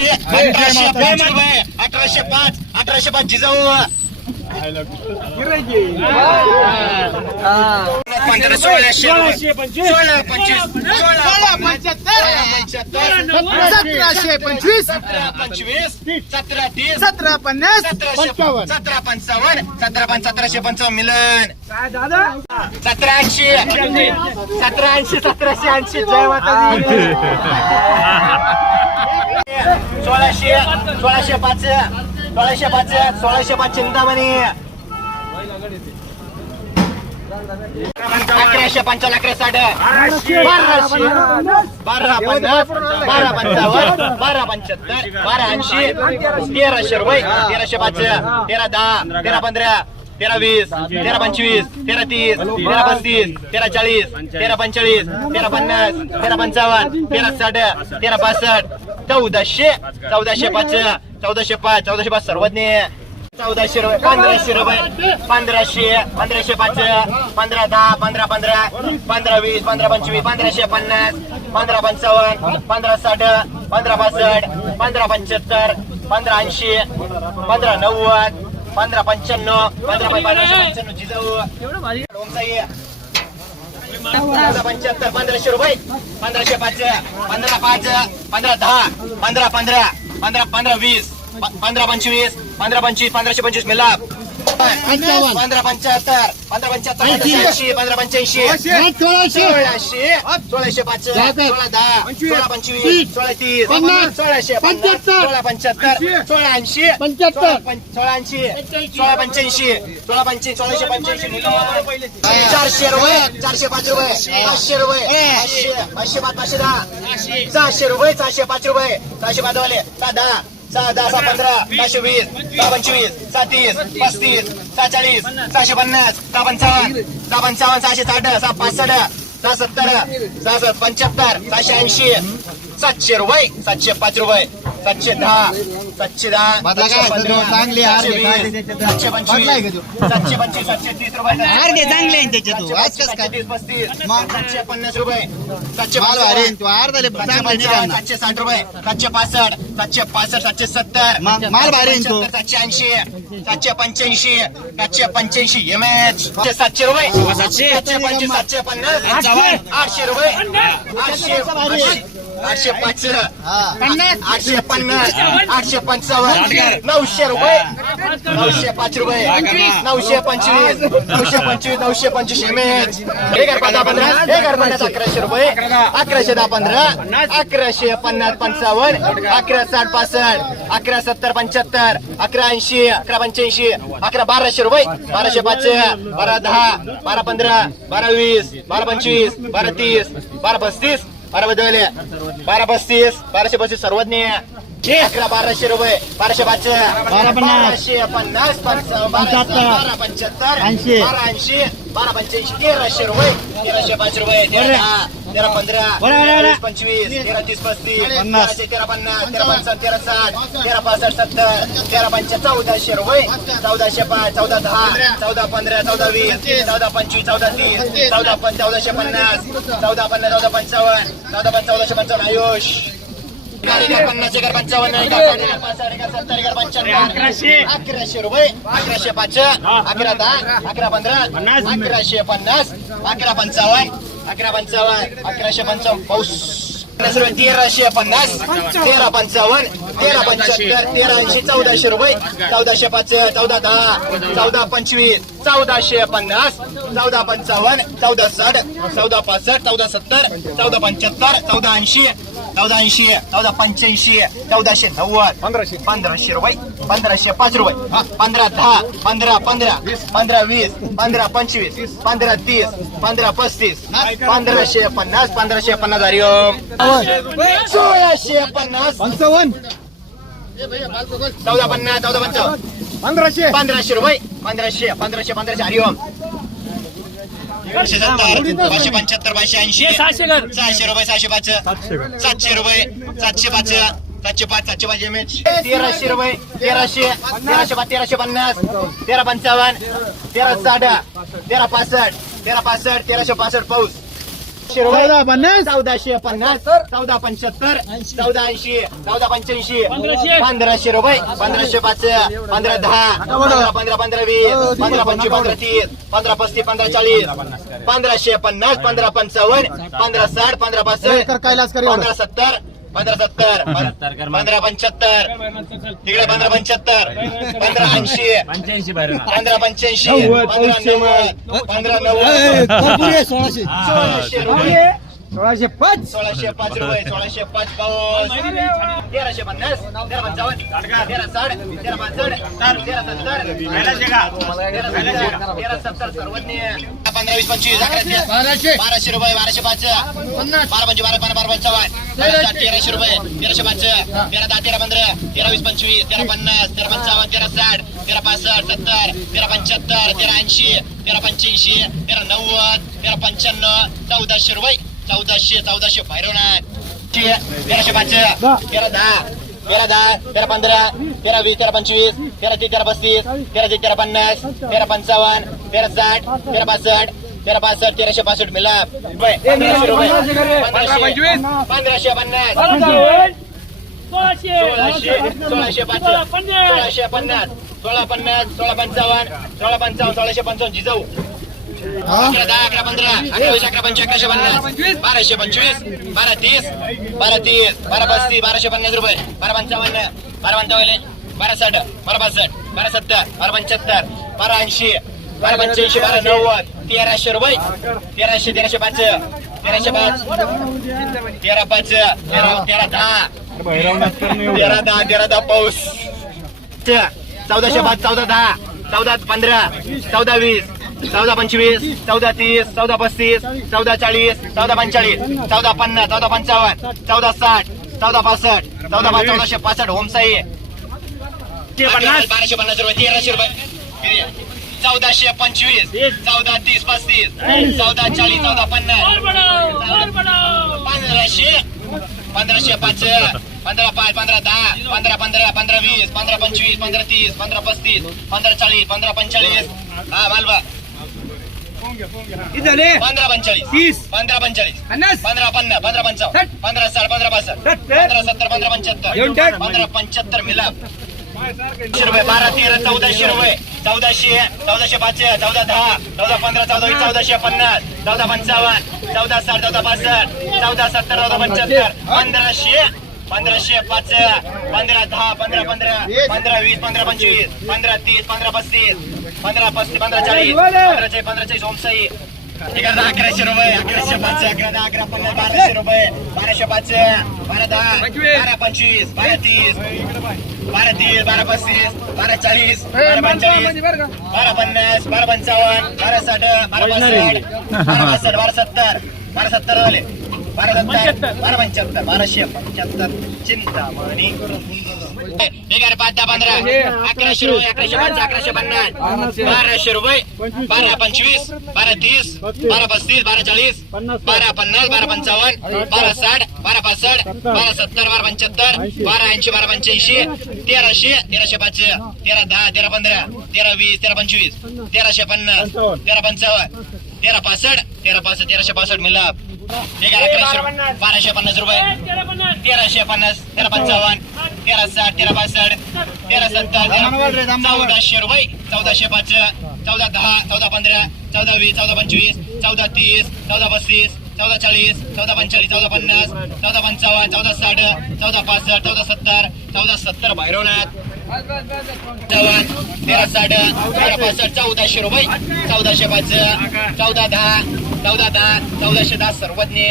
अठराशे अठराशे पाच रुपये अठराशे पाच अठराशे पाच जिजाऊ. पंधरा सोळाशे रुपये. सोळा पंचवीस. सोळा पंच्याहत्तर. सतराशे पंचवीस. सतरा पंचवीस. सतरा तीस. सतरा पन्नास. सतराशे सतरा पंचावन्न. सतरा पंच सतराशे पंचावन्न मिलन. सतरा ऐंशी. सतरा ऐंशी सतराशे ऐंशी. जय माता दी. सोळाशे सोळाशे पाच सोळाशे पाच सोळाशे पाच चिंतामणी. अकराशे पंचावन्न अकरा साठ. बाराशे बारा पन्नास बारा पंचावन्न बारा पंच्याहत्तर बारा ऐंशी तेराशे रुपये तेराशे पाच तेरा दहा तेरा पंधरा तेरा वीस तेरा पंचवीस तेरा तीस तेरा पस्तीस तेरा चाळीस तेरा पंचेचाळीस तेरा पन्नास तेरा पंचावन्न तेरा साठ तेरा पासष्ट चौदाशे चौदाशे पाच चौदाशे पाच चौदाशे पाच सर्वज्ञ चौदाशे रुपये पंधराशे रुपये पंधराशे पंधराशे पाच पंधरा दहा पंधरा पंधरा पंधरा वीस पंधरा पंचवीस पंधराशे पन्नास पंधरा पंचावन्न पंधरा साठ पंधरा पासष्ट पंधरा पंच्याहत्तर पंधरा ऐंशी पंधरा नव्वद पंधरा पंच्याण्णव पंधरा पंधराशे पंच्याण्णव जिजाऊ ओमसाई. पंधरा पंच्याहत्तर पंधराशे रुपये. पंधराशे पाच पंधरा पाच पंधरा दहा पंधरा पंधरा पंधरा पंधरा वीस पंधरा पंचवीस पंधरा पंचवीस पंधराशे पंचवीस मिलाप. पंधरा पंच्याहत्तर पंधरा पंच्याहत्तर पंधरा पंच्याऐंशी. सोळाशे. सोळाशे. पाच सोळा दहा सोळा पंचवीस सोळा तीस सोळाशे पन्नास सोळा पंच्याहत्तर सोळा ऐंशी पंच्याहत्तर. सोळा ऐंशी सोळा पंच्याऐंशी सोळा पंच्याऐंशी सोळाशे पंच्याऐंशी. चारशे रुपये चारशे पाच रुपये पाचशे रुपये पाचशे पाचशे पाच पाचशे दहा. सहाशे रुपये सहाशे पाच रुपये सहाशे पाच वाले सहा दहा. सहा दहा सहा पंधरा सहाशे वीस सहा पंचवीस सहा तीस पस्तीस सहा चाळीस सहाशे पन्नास सहा पंचावन्न सहा पंचावन्न सहाशे साठ सहा पासष्ट सहा सत्तर सहा सात पंच्याहत्तर सहाशे ऐंशी सातशे रुपये सातशे पाच रुपये. सातशे दहा सातशे दहा? सातशे चांगले हार सातशे? सातशे पंचवीस? सातशे पंचवीस सातशे तीस रुपये चांगले. सातशे पस्तीस? सातशे पन्नास रुपये सातशे सातशे. सातशे साठ रुपये सातशे पासष्ट सातशे पासष्ट सातशे सत्तर माल भारी. सातशे ऐंशी सातशे पंच्याऐंशी सातशे पंच्याऐंशी एम एच सातशे रुपये सातशे पंचवीस सातशे पन्नास आठशे रुपये आठशे आठशे- पाच हा. आठशे पन्नास. आठशे पंचावन्न. नऊशे. रुपये. नऊशे पाच रुपये. नऊशे पंचवीस. नऊशे पंचवीस नऊशे पंचवीस एम एच. एक हजार दहा पंधरा. एक हजार पन्नास अकराशे रुपये. अकराशे दहा पंधरा. अकराशे पन्नास पंचावन्न. अकरा साठ पासष्ट. अकरा सत्तर पंच्याहत्तर. अकरा ऐंशी. अकरा पंच्याऐंशी. अकरा बाराशे रुपये. बाराशे पाच बारा दहा. बारा पंधरा. बारा वीस. बारा पंचवीस. बारा तीस. बारा पस्तीस. बारा बदलले बारा पस्तीस बाराशे पस्तीस सर्वज्ञ अकरा बाराशे रुपये बाराशे पाच बारा. बाराशे पन्नास. बारा पंच्याहत्तर ऐंशी. बारा ऐंशी बारा पंच्याऐंशी तेराशे रुपये तेराशे पाच रुपये तेरा पंधरा पंचवीस तेरा तीस पस्तीस पन्नास. तेरा पन्नास तेरा पंचावन्न तेरा साठ तेरा पासष्ट सत्तर तेरा पंचा चौदाशे रुपये. चौदाशे पाच चौदा दहा चौदा पंधरा चौदा वीस चौदा पंचवीस चौदा तीस चौदा पण चौदाशे पन्नास चौदा पन्नास चौदा पंचावन्न चौदा पण चौदाशे पंचावन्न आयुष. पन्नास एकर पंचावन्न सत्तर एकर पंच्याण्णव. अकराशे. रुपये. अकराशे पाच अकरा दहा अकरा पंधरा अकराशे पन्नास अकरा पंचावन्न. अकरा पंचावन्न अकराशे पंचावन्न पाऊस. पन्नास रुपये तेराशे पन्नास तेरा पंचावन्न तेरा पंच्याहत्तर तेरा ऐंशी चौदाशे रुपये चौदाशे पाच चौदा दहा चौदा पंचवीस चौदाशे पन्नास चौदा पंचावन्न चौदा साठ चौदा पासष्ट चौदा सत्तर चौदा पंच्याहत्तर चौदा ऐंशी चौदा ऐंशी चौदा पंच्याऐंशी चौदाशे नव्वद पंधराशे. पंधराशे रुपये पंधराशे पाच रुपये. पंधरा दहा पंधरा पंधरा पंधरा वीस पंधरा पंचवीस पंधरा तीस पंधरा पस्तीस पंधराशे पन्नास पंधराशे पन्नास हरिओम सोळाशे पन्नास. चौदा पन्नास चौदा पंचावन्न. पंधराशे. पंधराशे रुपये पंधराशे पंधराशे पंधराशे हरिओम पाचशे सत्तर पाचशे पंच्याहत्तर पाचशे ऐंशी. सहाशे रुपये सहाशे पाच सातशे रुपये सातशे पाच सातशे पाच सातशे पाच एम एच. तेराशे रुपये. तेराशे तेराशे पाच तेराशे पन्नास. तेरा पंचावन्न तेरा साठ तेरा पासष्ट तेरा पासष्ट तेराशे पासष्ट पाऊस. चौदा पन्नास. चौदाशे पन्नास. चौदा पंच्याहत्तर. चौदा ऐंशी. चौदा पंच्याऐंशी. पंधराशे. रुपये पंधराशे पाच. पंधरा दहा. पंधरा पंधरा पंधरा वीस. पंधरा पंचवीस पंधरा तीस. पंधरा पस्तीस पंधरा चाळीस. पंधराशे पन्नास पंधरा पंचावन्न. पंधरा साठ पंधरा पासष्ट. पंधरा सत्तर. पंधरा सत्तर पंधरा पंच्याहत्तर. तिकडे पंधरा पंच्याहत्तर पंधरा ऐंशी. पंच्याऐंशी पंधरा पंच्याऐंशी पंधरा नव्वद पंधरा नव्वद. सोळाशे. सोळाशे रुपये. सोळाशे पाच. सोळाशे पाच रुपये सोळाशे पाच पाऊस. तेराशे पन्नास तेरा पंचावन्न तेरा साठ तेरा पासष्ट तेरा सत्तर तेरा सत्तर तेरा सत्तर सर्वज्ञ. पंधरा वीस पंचवीस अकराशे. बाराशे. बाराशे रुपये बाराशे पाच. बारा पंचवीस बारा बारा बारा पंचावन्न. तेराशे रुपये तेराशे पाच. तेरा दहा तेरा पंधरा. तेरा वीस पंचवीस तेरा पन्नास तेरा पंचावन्न तेरा साठ तेरा पासष्ट सत्तर तेरा पंच्याहत्तर तेरा ऐंशी तेरा पंच्याऐंशी तेरा नव्वद तेरा पंच्याण्णव. चौदाशे रुपये. चौदाशे चौदाशे भैरवनाथ. तेराशे पाच तेरा दहा तेरा दहा तेरा पंधरा तेरा वीस तेरा पंचवीस तेरा तीस तेरा पस्तीस तेरा तीस तेरा पन्नास तेरा पंचावन्न तेरा साठ तेरा पासष्ट तेरा पासष्ट तेराशे पासष्ट मिला पंधराशे रुपये. पंधराशे पन्नास. सोळाशे. सोळाशे. पाच सोळाशे पन्नास. सोळा पन्नास सोळा पंचावन्न सोळा पंचावन्न सोळाशे पंचावन्न जिजाऊ. दहा अकरा पंधरा अठ्ठावीस अकरा पंचवीस अकराशे पन्नास बाराशे पंचवीस बारा तीस बारा तीस बारा पस्तीस बाराशे पन्नास रुपये बारा पंचावन्न बारा पंचावन्न बारा साठ बारा पासष्ट बारा सत्तर बारा पंच्याहत्तर बारा ऐंशी बारा पंच्याऐंशी बारा नव्वद तेराशे रुपये तेराशे तेराशे पाच तेराशे पाच तेरा पाच तेरा तेरा दहा तेरा दहा तेरा दहा पाऊस चौदाशे पाच चौदा दहा चौदा पंधरा चौदा वीस चौदा पंचवीस चौदा तीस चौदा पस्तीस चौदा चाळीस चौदा पंचाळीस चौदा पन्नास चौदा पंचावन्न चौदा साठ चौदा पासष्ट चौदा पाच चौदाशे पासष्ट होमसाई. बाराशे पन्नास रुपये तेराशे रुपये? चौदाशे पंचवीस चौदा तीस पस्तीस चौदा चाळीस चौदा पन्नास. पंधराशे पंधराशे पाच पंधरा पाच पंधरा दहा पंधरा पंधरा पंधरा वीस पंधरा पंचवीस पंधरा तीस पंधरा पस्तीस पंधरा चाळीस पंधरा पंचेचाळीस. हा मालवा. पंधरा पंचेचाळीस. तीस. पंधरा पन्नास. पंधरा पन्नास पंधरा पंचावन्न पंधरा साठ पंधरा पासष्ट. पंधरा सत्तर पंधरा पंच्याहत्तर. पंधरा पंच्याहत्तर मिलाप. रुपये बारा तेरा चौदाशे रुपये चौदाशे चौदाशे पाच चौदा दहा चौदा पंधरा चौदा चौदाशे पन्नास चौदा पंचावन्न चौदा साठ चौदा पासष्ट चौदा सत्तर चौदा पंच्याहत्तर. पंधराशे पंधराशे पाच पंधरा दहा पंधरा पंधरा पंधरा वीस पंधरा पंचवीस पंधरा तीस पंधरा पस्तीस पंधरा पस्तीस पंधरा चाळीस पंधरा चाळीस पंधरा चाळीस ओमसाई एखादा अकराशे रुपये अकराशे पाच अकरा दहा अकरा पन्नास बाराशे रुपये बाराशे पाच बारा दहा बारा पंचवीस बारा तीस बारा तीस बारा पस्तीस बारा चाळीस बारा पंचाळीस बारा पन्नास बारा पंचावन्न बारा साठ बारा पासष्ट बारा पासष्ट बारा सत्तर बारा सत्तर झाले बारा बारा पंच्याहत्तर बाराशे पंच्याहत्तर पाच दहा पंधरा अकराशे रुपये अकराशे पाच अकराशे पन्नास बाराशे रुपये बारा पंचवीस बारा तीस बारा पस्तीस बारा चाळीस बारा पन्नास बारा पंचावन्न बारा साठ बारा पासष्ट बारा सत्तर बारा पंच्याहत्तर बारा ऐंशी बारा पंच्याऐंशी तेराशे तेराशे पाचशे तेरा दहा तेरा पंधरा तेरा वीस तेरा पंचवीस तेराशे पन्नास तेरा पंचावन्न तेरा पासष्ट तेरा पासष्ट तेराशे पासष्ट एगार अकराशे बाराशे पन्नास रुपये. तेराशे पन्नास तेरा पंचावन्न तेरा साठ तेरा पासष्ट तेरा सत्तर तेरा चौदाशे रुपये. चौदाशे पाच चौदा दहा चौदा पंधरा चौदा वीस चौदा पंचवीस चौदा तीस चौदा पस्तीस चौदा चाळीस चौदा पंचेचाळीस चौदा पन्नास चौदा पंचावन्न चौदा साठ चौदा पासष्ट चौदा सत्तर चौदा सत्तर भैरवनाथ. तेरा साठ तेरा पासष्ट चौदाशे रुपये. चौदाशे पाच चौदा दहा चौदा दास चौदाशे दास सर्वज्ञ.